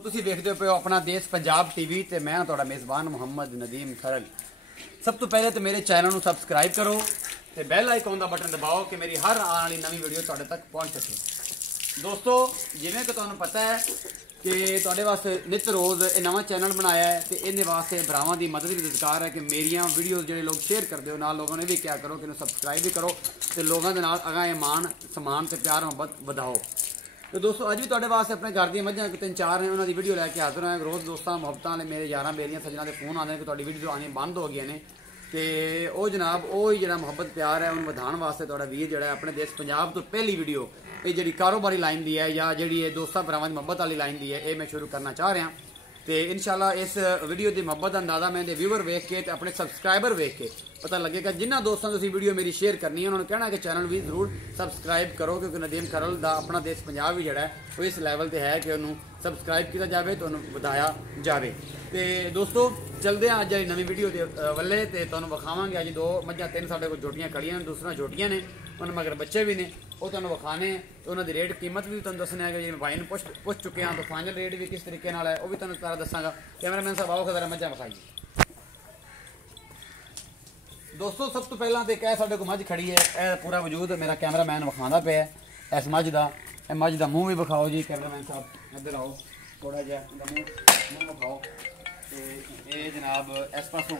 ਤੁਸੀਂ ਵੇਖਦੇ ਪਏ ਹੋ ਆਪਣਾ ਦੇਸ਼ ਪੰਜਾਬ ਟੀਵੀ ਤੇ ਮੈਂ ਤੁਹਾਡਾ ਮੇਜ਼ਬਾਨ ਮੁਹੰਮਦ ਨਦੀਮ ਖਰਲ। ਸਭ ਤੋਂ ਪਹਿਲੇ ਤੇ ਮੇਰੇ ਚੈਨਲ ਨੂੰ ਸਬਸਕ੍ਰਾਈਬ ਕਰੋ ਤੇ ਬੈਲ ਆਈਕਨ ਦਾ ਬਟਨ ਦਬਾਓ ਕਿ ਮੇਰੀ ਹਰ ਆਉਣ ਵਾਲੀ ਨਵੀਂ ਵੀਡੀਓ ਤੁਹਾਡੇ ਤੱਕ ਪਹੁੰਚ ਸਕੇ। ਦੋਸਤੋ, ਜਿਵੇਂ ਕਿ ਤੁਹਾਨੂੰ ਪਤਾ ਹੈ ਕਿ ਤੁਹਾਡੇ ਵਾਸਤੇ ਨਿਤ ਰੋਜ਼ ਇਹ ਨਵਾਂ ਚੈਨਲ ਬਣਾਇਆ ਹੈ ਤੇ ਇਹਦੇ ਵਾਸਤੇ ਭਰਾਵਾਂ ਦੀ ਮਦਦ ਵੀ ਦਰਕਾਰ ਹੈ ਕਿ ਮੇਰੀਆਂ ਵੀਡੀਓਜ਼ ਜਿਹੜੇ ਲੋਕ ਸ਼ੇਅਰ ਕਰਦੇ ਹੋ ਨਾਲ ਲੋਕਾਂ ਨੇ ਵੀ ਕਿਹਾ ਕਰੋ ਕਿ ਇਹਨੂੰ ਸਬਸਕ੍ਰਾਈਬ ਵੀ ਕਰੋ ਤੇ ਲੋਕਾਂ ਦੇ ਨਾਲ ਅਗਾਂਹ ਮਾਣ ਸਮਾਨ ਤੇ ਪਿਆਰ ਮੁਹੱਬਤ ਵਧਾਓ। तो दोस्तों अज भी तुहाडे वास्ते अपने घर दी मझां तीन चार ने उन्होंने वीडियो लैके हाजिर हैं। रोज़ दोस्तों मुहब्बतां ने मेरे यारां बेलियां सज्जनां दे फोन आते हैं कि तुहाडी वीडियो आनी बंद हो गई ने ते ओ जनाब ओ ही जिहड़ा मुहब्बत प्यार है उन्होंने वधाउण वास्ते तुहाडा वीर जिहड़ा अपने देश पंजाब तो पहली वीडियो ये जिहड़ी कारोबारी लाइन दी है या जिहड़ी दोस्तां भरावां दी मुहब्बत वाली लाइन दी है ये मैं शुरू करना चाह रहा। तो इंशाल्लाह इस वीडियो की मुहब्बत अंदाजा मैं व्यूवर वेख के ते अपने सबसक्राइबर वेख के पता लगेगा। जिन्होंने दोस्तों तुसीं वीडियो मेरी शेयर करनी है उन्होंने कहना कि चैनल भी जरूर सबसक्राइब करो क्योंकि नदीम खरल दा अपना देश पंजाब भी जिहड़ा है वो इस लैवल पर है कि उन्होंने सबसक्राइब किया जाए तो उन्होंने वधाया जाए। तो दोस्तों चलते हैं अज नवी वीडियो के वल्ले तो तुहानूं विखावांगे। अज दो मझां तीन साडे कोल जोटियां खड़ियां ने, दूसरा जोटियां ने उन्होंने मगर बच्चे भी ने वो तुहानूं विखाने तो उन्होंने रेट कीमत भी तुहानूं दसने है कि भाई ने पुछ चुके हैं तो फाइनल रेट भी किस तरीके नाल है वो भी तुहानूं सारा दसांगा। कैमरामैन साहब आओ जरा मझां विखाई। दोस्तों सब तो पहला तो कह साडे कोल मझ खड़ी है यह पूरा वजूद मेरा कैमरामैन विखांदा पिया इस मझ का मूँह भी विखाओ जी। कैमरामैन साहब इधर आओ थोड़ा जिहा मूँह विखाओ तो ये जनाब इस पासों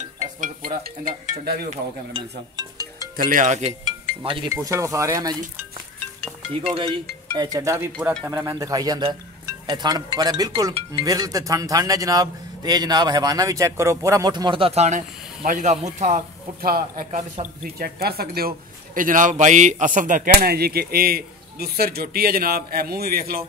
पूरा इहदा चड्डा भी विखाओ। कैमरामैन साहब थल्ले आके मझ की पुछल विखा रहा मैं जी, ठीक हो गया जी। यह चड्डा भी पूरा कैमरामैन दिखाई जाता है। यह थन पर बिल्कुल विरल तो थन है जनाब। तो ये जनाब हैवाना भी चेक करो पूरा मुठ का थन है। मझ का मुठा पुठा एक अद शब्द तुम चेक कर सकते हो। ये जनाब भाई असफ का कहना है जी कि ये दूसर जोटी है जनाब। यह मूँह भी वेख लो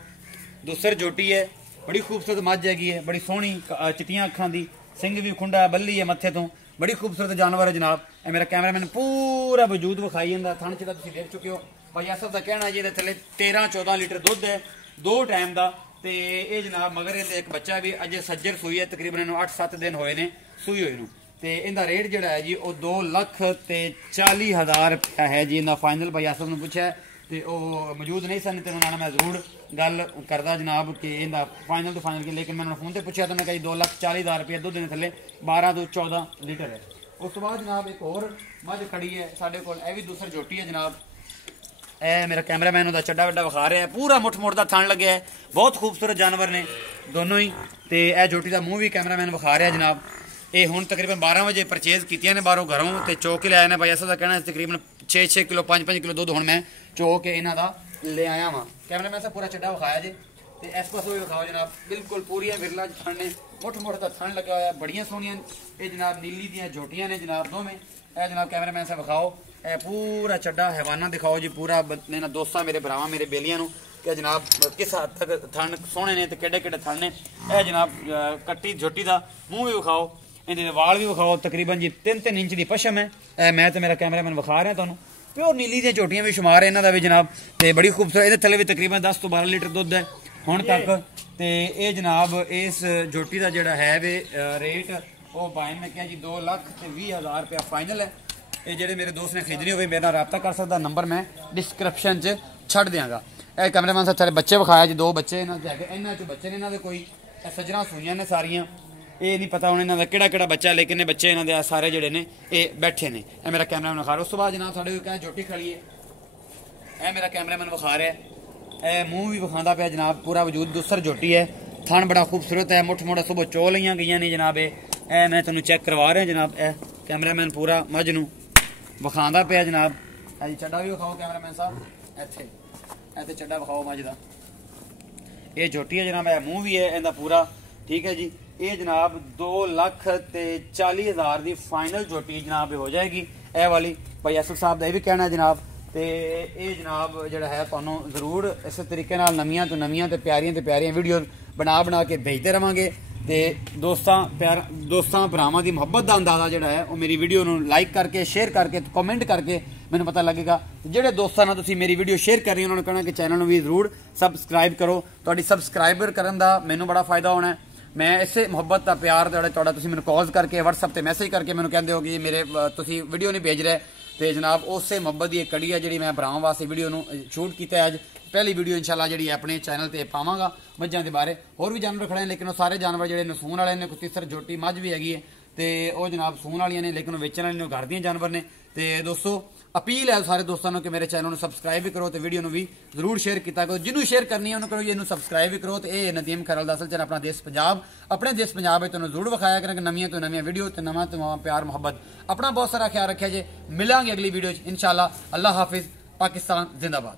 दूसर जोटी है, बड़ी खूबसूरत मझ हैगी है, बड़ी सोहनी चिट्टियां अखां दी, सिंग भी खुंडा बल्ली है मत्थे तो, बड़ी खूबसूरत जानवर है जनाब। यह मेरा कैमरामैन पूरा वजूद विखाई जाता। थन चला तुम देख चुके हो। भाई असफ का कहना है जी ये थले 13-14 लीटर दुध है 2 टाइम का। तो ये जनाब मगर एक बच्चा भी अज सज्जर सूई है तकरीबन 8-7 दिन होए ने सूई हुई। तो इनका रेट जोड़ा है जी वो 2,40,000 रुपया है जी। इनका फाइनल भाई असफ ने पूछा है तो वह मौजूद नहीं सन तो उन्होंने मैं जरूर गल करता जनाब कि इनका फाइनल तो फाइनल की, लेकिन मैंने फोन पर पूछा तो मैं कही 2,40,000 रुपया दुध ने थले 12-14 लीटर है। उस तो बाद जनाब एक और मझ खड़ी है साढ़े को, यह भी दूसरी जोटी है जनाब। यह मेरा कैमरामैन उसका चड्डा वड्डा विखा रहा है, पूरा मुठ का थन लगे है, बहुत खूबसूरत जानवर ने दोनों ही। तो यह जोटी का मूँह भी कैमरामैन विखा रहा है जनाब। ये हुण तकरीबन 12 बजे परचेज कीतियां ने बाहरों घरों तो चौक ले आए ने। भाई ऐसा कहना तकरीबन 6-6 किलो 5-5 किलो दुध हुण मैं चौक के इन्हों का ले आया वहाँ। कैमरामैन साहब पूरा चड्डा विखाया जी। तो इस पासों भी विखाओ जनाब, बिल्कुल पूरिया विरला थन ने, मुठ का थन लगा हुआ, बड़िया सोहनिया ये जनाब नीली दियाँ जोटियां ने जनाब दोवें। यह जनाब कैमरामैन साहब विखाओ यह पूरा चड्डा हैवाना दिखाओ जी पूरा दोस्तां मेरे भरावां मेरे बेलियां नूं कि जनाब किस हद तक थन सोहने ने तो किहड़े किहड़े थन ने। यह जनाब कट्टी झोटी का मूँह भी विखाओ, इनके वाल भी विखाओ। तकरीबन जी 3-3 इंच की पशम है। मैं तो मेरा कैमरामैन विखा रहा तुहानूं। प्योर नीली दी झोटियां भी शुमार है इन्हां दा भी जनाब। तो बड़ी खूबसूरत इहदे थल्ले भी तकरीबन 10-12 लीटर दुध है हुण तक। तो ये जनाब इस झोटी का जिहड़ा है वे रेट वो भाई ने कहा जी 2,20,000 रुपया फाइनल है। ये जेडे मेरे दोस्त ने खरीदनी होवे मेरे नाल राबता कर सकदा, नंबर मैं डिस्क्रिप्शन च छड्ड देंगा। यह कैमरामैन साहब सारे बच्चे विखाया जी, 2 बच्चे इन्हां दे इन्हां च बच्चे ने इन्हां दे कोई सज्जरां सूइयां ने सारियां। ये नहीं पता हूँ इन्हों का किहड़ा बच्चा, लेकिन ये बच्चे इन्हों के सारे जोड़े ने ये बैठे ने। यह मेरा कैमरामैन विखा रहा। उस तो बाद जनाब साढ़े क्या जोटी खड़ी है, यह मेरा कैमरामैन विखा रहा है। यह मूँह भी विखाता पाया जनाब, पूरा वजूद दूसर जोटी है, थन बड़ा खूबसूरत है, मुठ मुठ सुबह चो लिया गई ने जनाब। यह मैं तुहानूं चेक करवा रहा जनाब। यह कैमरामैन पूरा मझ नूं विखाता पाया जनाब। जी चड्डा भी विखाओ कैमरामैन साहब, इत्थे चड्डा विखाओ मझ का। ये जोटी है जनाब, यह मूँह भी है इनका पूरा, ठीक है जी। ये जनाब 2,40,000 की फाइनल जोटी जनाब हो जाएगी यह वाली। भाई असफ साहब का यह भी कहना है जनाब। तो ये जनाब जोड़ा है तुहानूं जरूर इस तरीके नाल नवीं तो नवीं तो प्यारियां वीडियो बना के भेजते रहांगे। तो दोस्तां भरावां की मुहब्बत का अंदाजा जोड़ा है वो मेरी वीडियो नूं लाइक करके शेयर करके कमेंट करके मैनूं पता लगेगा। जिहड़े दोस्तां नाल तुसीं मेरी वीडियो शेयर कर रही उन्होंने कहना कि चैनल भी जरूर सबसक्राइब करो। तुहाडी सबसक्राइबर करन दा मैनूं बड़ा फायदा होना है। मैं इसे मुहब्बत का प्यार तुहाडा तुसीं मैनूं कॉल करके WhatsApp ते मैसेज करके मैनूं कहंदे हो कि मेरे तुसीं वीडियो नहीं भेज रहे। तो जनाब उस मुहब्बत की एक कड़ी है जी मैं भरावां वास्ते वीडियो नूं शूट किया अज। पहली वीडियो इंशाल्लाह जी अपने चैनल पर पावगा मझां के बारे। होर भी जानवर खड़े हैं लेकिन वो सारे जानवर जो नसून वाले ने, कोई तीसर झोटी मझ भी हैगी है तो वह जनाब सून वाली ने, लेकिन वेचण वाले घर दी जानवर ने। तो दोस्तों अपील है सारे दोस्तों कि मेरे चैनल को सबसक्राइब भी करो तो वीडियो भी जरूर शेयर किया करो, जिन्होंने शेयर करनी है उन्होंने करो इन्होंने सबसक्राइब भी करो। तो यह नदीम खैरवाल दा असल चैनल अपना देश पंजाब, अपने देश पंजाब में तुहानूं जरूर विखाया करेंगे नवीं तो नवीं वीडियो तो नवा प्यार मुहब्बत। अपना बहुत सारा ख्याल रखिया जे, मिलांगे अगली वीडियो इंशाल्लाह। अल्लाह हाफिज़, पाकिस्तान जिंदाबाद।